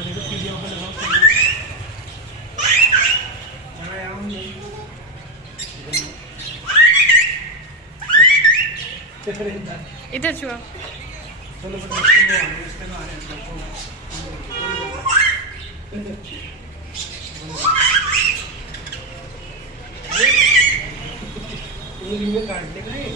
देखो वीडियो पे लगाओ चला यार हम इधर छुआ चलो इसके में आने ये काट देगा ये